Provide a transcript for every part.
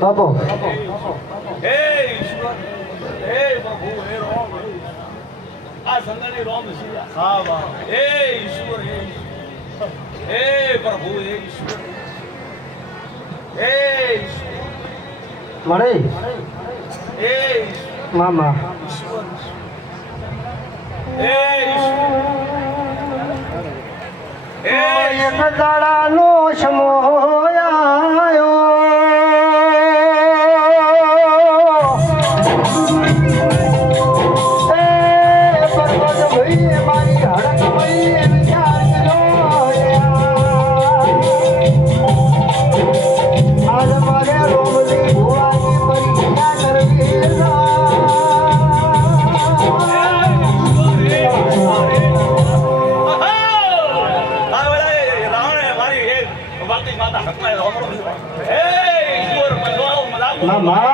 મરી તિલને શેદુરના પિયાલાની હડકમઈ આવું બાપો આ સંગની રોમ સિયા હા વાહ હે ઈશ્વર હે ઈશ્વર. હે પ્રભુ હે ઈશ્વર. હે ઈશ્વર. મળે? હે ઈશ્વર. મામા હે ઈશ્વર. હે એક દાડાનો સમોયાયો માં.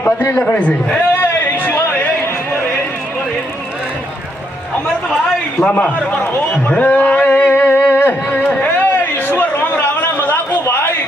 બદલી લખડે છે હે ઈશ્વર હે ઈશ્વર હે ઈશ્વર હે અમૃત ભાઈ મામા હે. ઈશ્વર રામ રાવણા મજાકો ભાઈ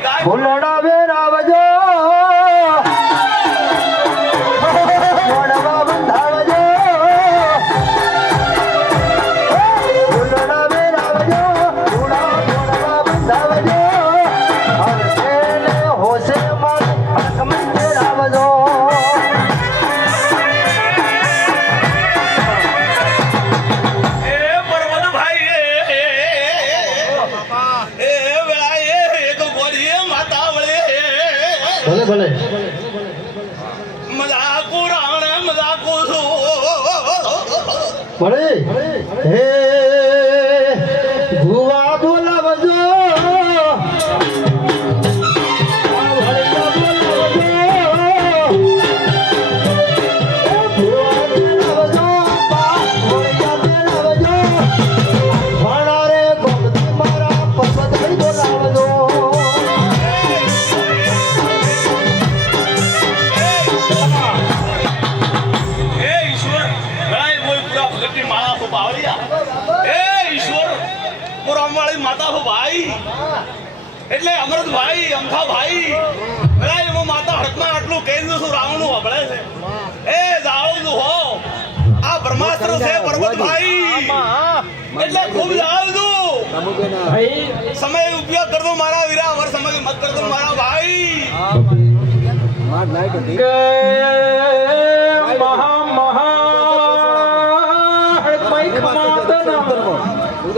ભલે ભલે. મજાકો રાવણે મજાકો હે પૂરા માતા હો ભાઈ. એટલે અમૃત ભાઈ અમથા ભાઈ ગાય એમાં માતા હડકમાં આટલું કહી દઉં છું રાવણનું હબળે છે. એ જાળું હો. આ બ્રહ્માસ્ત્ર છે પર્વત ભાઈ એટલે ખૂબ જાળું સમય ઉપયોગ કરતો મારા વીરા અમર સમય મત કરતો મારા ભાઈ.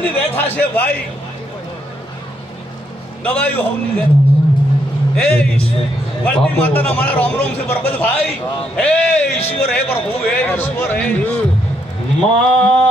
હવની વ્યથા છે ભાઈ. દવાયું હવની વ્યથા હે ઈશ્વર વળતી માતાના મારા રોમ રોમ છે બરોબર ભાઈ. હે ઈશ્વર હે પ્રભુ હે ઈશ્વર હે મા